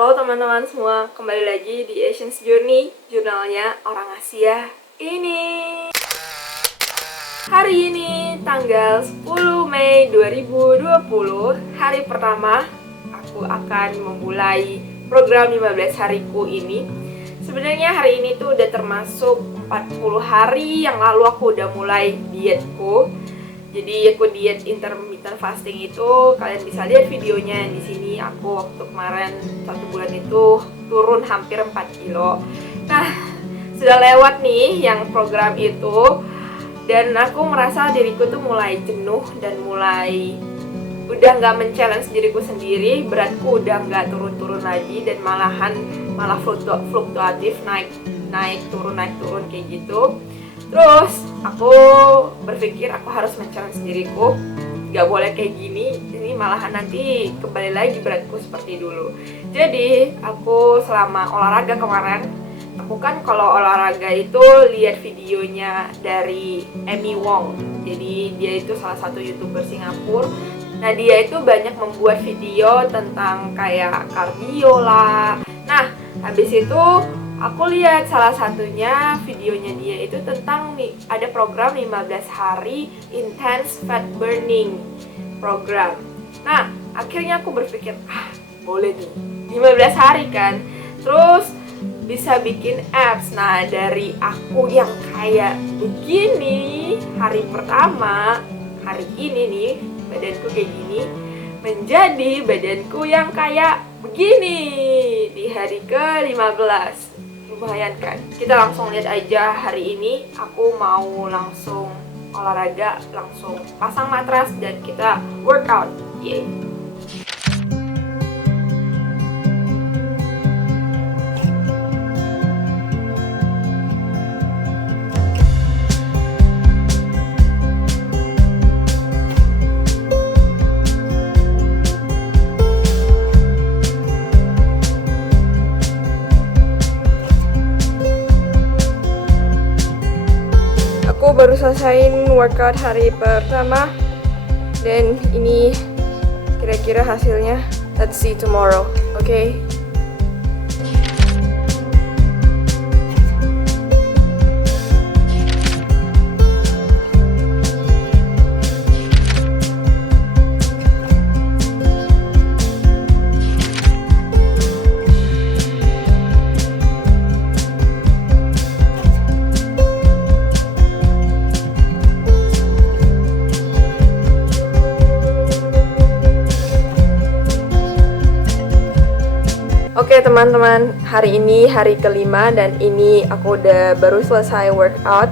Halo teman-teman semua, kembali lagi di Asian's Journey, jurnalnya orang Asia ini. Hari ini tanggal 10 Mei 2020, hari pertama aku akan memulai program 15 hariku ini. Sebenarnya hari ini tuh udah termasuk 40 hari yang lalu aku udah mulai dietku. Jadi aku diet intermittent fasting itu, kalian bisa lihat videonya di sini. Aku waktu kemarin 1 bulan itu turun hampir 4 kilo. Nah, sudah lewat nih yang program itu, dan aku merasa diriku tuh mulai jenuh dan mulai udah nggak men-challenge diriku sendiri. Beratku udah nggak turun-turun lagi, dan malah fluktuatif, naik turun kayak gitu. Terus aku berpikir aku harus men-challenge diriku, gak boleh kayak gini, ini malahan nanti kembali lagi beratku seperti dulu. Jadi aku selama olahraga kemarin, aku kan kalau olahraga itu lihat videonya dari Amy Wong. Jadi dia itu salah satu YouTuber Singapura. Nah, dia itu banyak membuat video tentang kayak kardio lah. Nah, habis itu aku lihat salah satunya videonya dia itu tentang ada program 15 hari intense fat burning program. Nah, akhirnya aku berpikir, boleh nih 15 hari kan, terus bisa bikin abs. Nah, dari aku yang kayak begini hari pertama, hari ini nih badanku kayak gini, menjadi badanku yang kayak begini di hari ke-15. Lumayan kan? Kita langsung lihat aja hari ini. Aku mau langsung olahraga, langsung pasang matras dan kita workout. Yeay. Aku baru selesaiin workout hari pertama, dan ini kira-kira hasilnya. Let's see tomorrow, okay? Oke teman-teman, hari ini hari kelima dan ini aku udah baru selesai workout.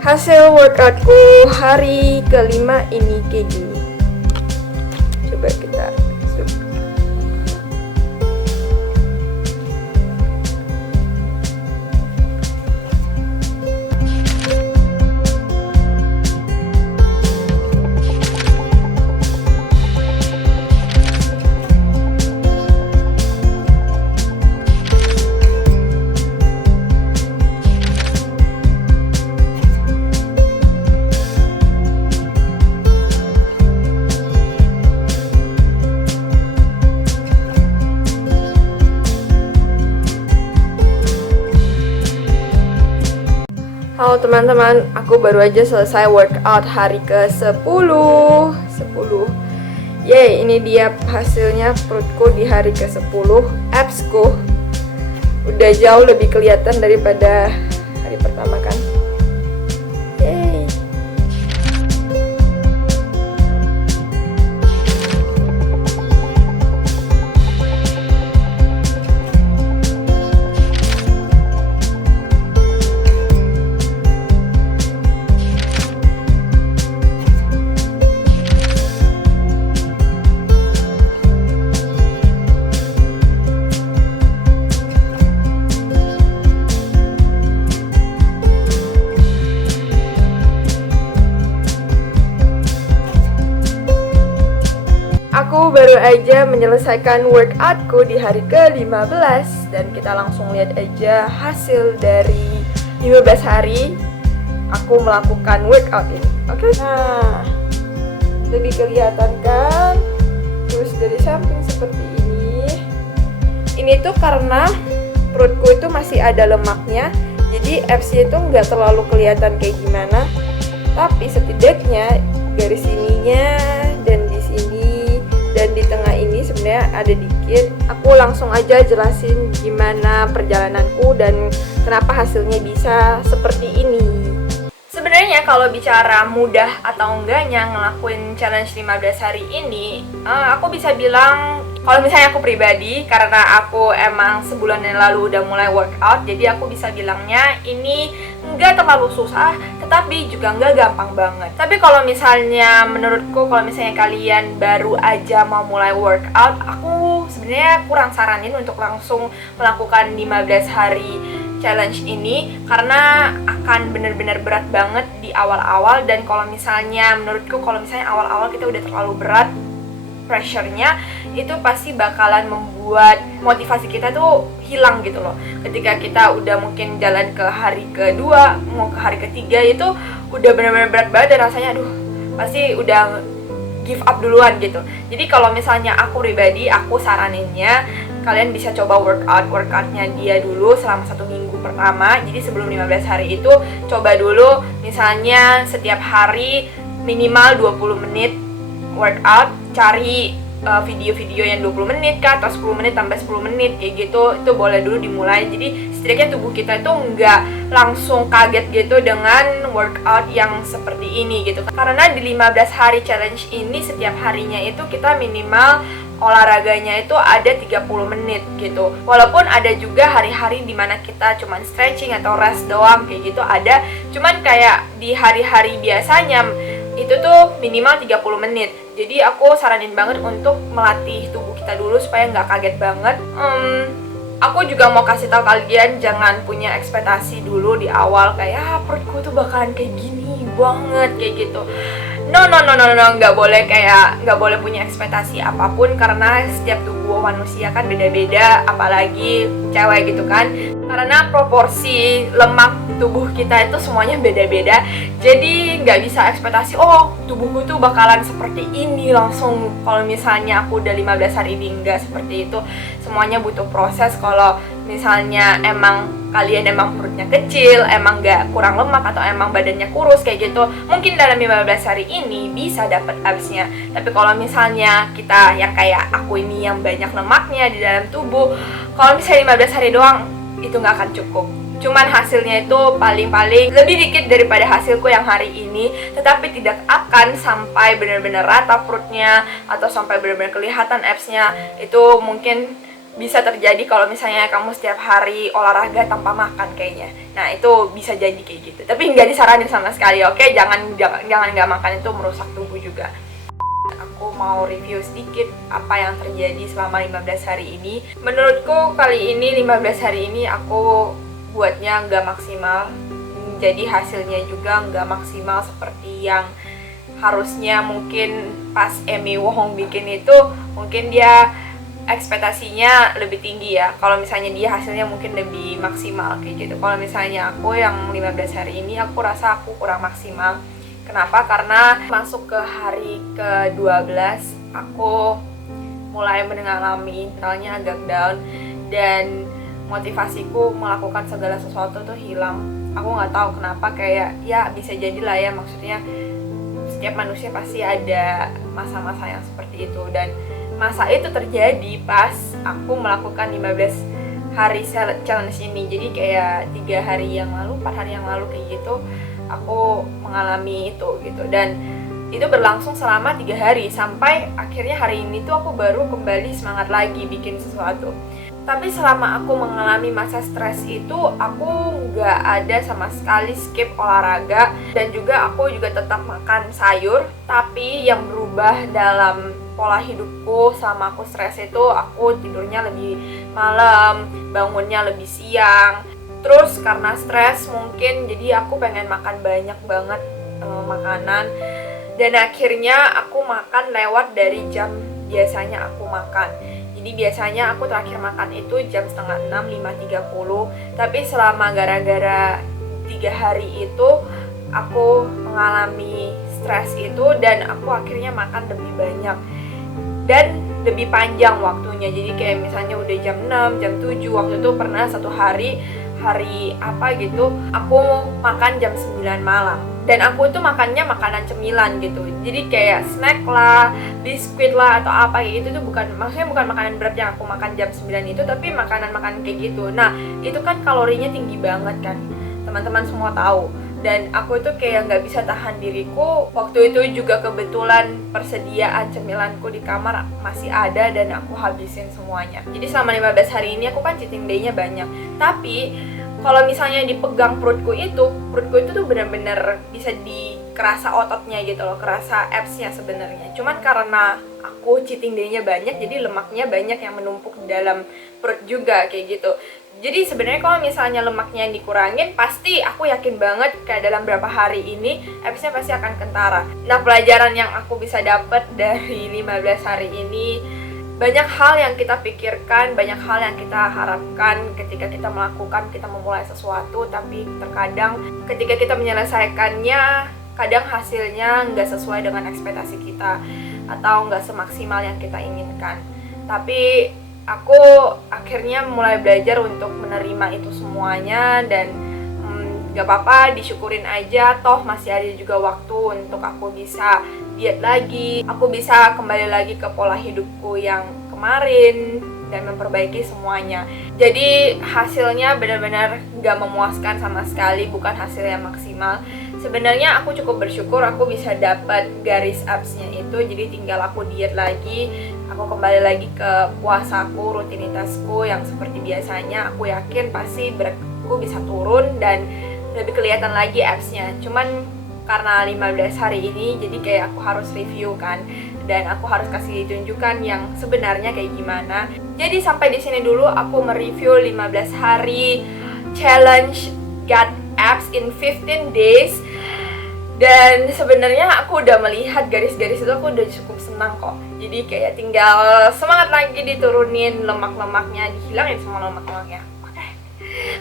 Hasil workoutku hari kelima ini kayak gini. Coba kita zoom. Halo teman-teman, aku baru aja selesai workout hari ke-10. Yeay, ini dia hasilnya perutku di hari ke-10. Absku udah jauh lebih kelihatan daripada hari pertama kan. Yeay. Aku baru aja menyelesaikan workoutku di hari ke-15, dan kita langsung lihat aja hasil dari 15 hari aku melakukan workout ini. Oke? Nah, lebih kelihatan kan? Terus dari samping seperti ini. Ini tuh karena perutku itu masih ada lemaknya, jadi absnya itu nggak terlalu kelihatan kayak gimana, tapi setidaknya garis ininya dan di sini dan di tengah ini sebenarnya ada dikit. Aku langsung aja jelasin gimana perjalananku dan kenapa hasilnya bisa seperti ini. Sebenarnya kalau bicara mudah atau enggaknya ngelakuin challenge 15 hari ini, aku bisa bilang kalau misalnya aku pribadi, karena aku emang sebulan yang lalu udah mulai workout, jadi aku bisa bilangnya ini nggak terlalu susah, tetapi juga nggak gampang banget. Tapi kalau misalnya menurutku, kalau misalnya kalian baru aja mau mulai workout, aku sebenarnya kurang saranin untuk langsung melakukan 15 hari challenge ini, karena akan bener-bener berat banget di awal-awal. Dan kalau misalnya menurutku, kalau misalnya awal-awal kita udah terlalu berat, pressure-nya itu pasti bakalan membuat motivasi kita tuh hilang gitu loh. Ketika kita udah mungkin jalan ke hari kedua, mau ke hari ketiga, itu udah benar-benar berat banget dan rasanya aduh, pasti udah give up duluan gitu. Jadi kalau misalnya aku pribadi, aku saraninnya kalian bisa coba workoutnya dia dulu selama 1 minggu pertama. Jadi sebelum 15 hari itu coba dulu misalnya setiap hari minimal 20 menit workout, cari video-video yang 20 menit kah, atau 10 menit tambah 10 menit kayak gitu, itu boleh dulu dimulai. Jadi setidaknya tubuh kita itu nggak langsung kaget gitu dengan workout yang seperti ini gitu. Karena di 15 hari challenge ini setiap harinya itu kita minimal olahraganya itu ada 30 menit gitu. Walaupun ada juga hari-hari dimana kita cuman stretching atau rest doang kayak gitu ada, cuman kayak di hari-hari biasanya itu tuh minimal 30 menit. Jadi aku saranin banget untuk melatih tubuh kita dulu supaya nggak kaget banget. Aku juga mau kasih tahu kalian jangan punya ekspektasi dulu di awal kayak perutku tuh bakalan kayak gini banget kayak gitu. No, nggak boleh punya ekspektasi apapun, karena setiap tubuh manusia kan beda-beda, apalagi cewek gitu kan. Karena proporsi lemak tubuh kita itu semuanya beda-beda, jadi nggak bisa ekspektasi oh tubuhku tuh bakalan seperti ini langsung kalau misalnya aku udah 15 hari ini. Nggak seperti itu, semuanya butuh proses. Kalau misalnya emang kalian emang perutnya kecil, emang nggak kurang lemak atau emang badannya kurus kayak gitu, mungkin dalam 15 hari ini bisa dapat absnya. Tapi kalau misalnya kita yang kayak aku ini yang banyak lemaknya di dalam tubuh, kalau misalnya 15 hari doang itu nggak akan cukup. Cuman hasilnya itu paling-paling lebih dikit daripada hasilku yang hari ini, tetapi tidak akan sampai benar-benar rata perutnya atau sampai benar-benar kelihatan absnya. Itu mungkin bisa terjadi kalau misalnya kamu setiap hari olahraga tanpa makan kayaknya. Nah itu bisa jadi kayak gitu, tapi nggak disaranin sama sekali. Oke, jangan nggak makan, itu merusak tubuh juga. Aku mau review sedikit apa yang terjadi selama 15 hari ini. Menurutku kali ini 15 hari ini aku buatnya nggak maksimal, jadi hasilnya juga nggak maksimal seperti yang harusnya. Mungkin pas Amy Wong bikin itu mungkin dia ekspektasinya lebih tinggi ya, kalau misalnya dia hasilnya mungkin lebih maksimal kayak gitu. Kalau misalnya aku yang 15 hari ini aku rasa aku kurang maksimal. Kenapa? Karena masuk ke hari ke-12 aku mulai mengalami mentalnya agak down dan motivasiku melakukan segala sesuatu tuh hilang. Aku nggak tahu kenapa, kayak ya bisa jadilah ya, maksudnya setiap manusia pasti ada masa-masa yang seperti itu, dan masa itu terjadi pas aku melakukan 15 hari challenge ini. Jadi kayak 3 hari yang lalu, 4 hari yang lalu kayak gitu aku mengalami itu gitu, dan itu berlangsung selama 3 hari sampai akhirnya hari ini tuh aku baru kembali semangat lagi bikin sesuatu. Tapi selama aku mengalami masa stres itu, aku nggak ada sama sekali skip olahraga, dan juga aku juga tetap makan sayur. Tapi yang berubah dalam pola hidupku selama aku stres itu, aku tidurnya lebih malam, bangunnya lebih siang. Terus karena stres mungkin jadi aku pengen makan banyak banget makanan, dan akhirnya aku makan lewat dari jam biasanya aku makan. Jadi biasanya aku terakhir makan itu jam 5:30, 5:30. Tapi selama gara-gara 3 hari itu aku mengalami stres itu, dan aku akhirnya makan lebih banyak. Dan lebih panjang waktunya. Jadi kayak misalnya udah jam 6, jam 7, waktu itu pernah satu hari apa gitu, aku makan jam 9 malam. Dan aku tuh makannya makanan cemilan gitu. Jadi kayak snack lah, biskuit lah atau apa kayak gitu tuh maksudnya bukan makanan berat yang aku makan jam 9 itu, tapi makanan-makanan kayak gitu. Nah, itu kan kalorinya tinggi banget kan. Teman-teman semua tahu. Dan aku tuh kayak nggak bisa tahan diriku. Waktu itu juga kebetulan persediaan cemilanku di kamar masih ada dan aku habisin semuanya. Jadi selama 15 hari ini aku kan cheating day-nya banyak. Tapi kalau misalnya dipegang perutku itu tuh benar-benar bisa dikerasa ototnya gitu loh, kerasa abs-nya sebenarnya. Cuman karena aku cheating day-nya banyak, jadi lemaknya banyak yang menumpuk di dalam perut juga kayak gitu. Jadi sebenarnya kalau misalnya lemaknya dikurangin, pasti aku yakin banget kayak dalam berapa hari ini abs-nya pasti akan kentara. Nah, pelajaran yang aku bisa dapat dari 15 hari ini, banyak hal yang kita pikirkan, banyak hal yang kita harapkan ketika kita memulai sesuatu, tapi terkadang ketika kita menyelesaikannya, kadang hasilnya nggak sesuai dengan ekspektasi kita atau nggak semaksimal yang kita inginkan. Tapi aku akhirnya mulai belajar untuk menerima itu semuanya dan gak apa-apa, disyukurin aja, toh masih ada juga waktu untuk aku bisa diet lagi, aku bisa kembali lagi ke pola hidupku yang kemarin dan memperbaiki semuanya. Jadi hasilnya benar-benar gak memuaskan sama sekali, bukan hasil yang maksimal. Sebenarnya aku cukup bersyukur aku bisa dapat garis abs-nya itu, jadi tinggal aku diet lagi, aku kembali lagi ke puasaku, rutinitasku yang seperti biasanya. Aku yakin pasti beratku bisa turun dan lebih kelihatan lagi abs-nya. Cuman karena 15 hari ini jadi kayak aku harus review kan, dan aku harus kasih tunjukan yang sebenarnya kayak gimana. Jadi sampai di sini dulu aku mereview 15 hari challenge Got Abs in 15 days. Dan sebenarnya aku udah melihat garis-garis itu, aku udah cukup senang kok. Jadi kayak tinggal semangat lagi diturunin lemak-lemaknya, dihilangin semua lemak-lemaknya.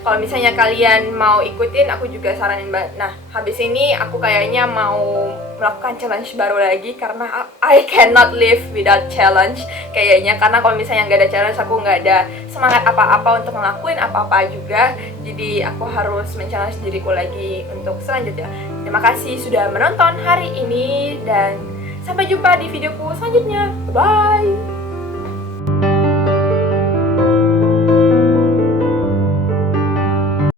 Kalau misalnya kalian mau ikutin, aku juga saranin banget. Nah, habis ini aku kayaknya mau melakukan challenge baru lagi karena I cannot live without challenge kayaknya. Karena kalau misalnya nggak ada challenge, aku nggak ada semangat apa-apa untuk ngelakuin apa-apa juga. Jadi aku harus men-challenge diriku lagi untuk selanjutnya. Terima kasih sudah menonton hari ini dan sampai jumpa di videoku selanjutnya. Bye!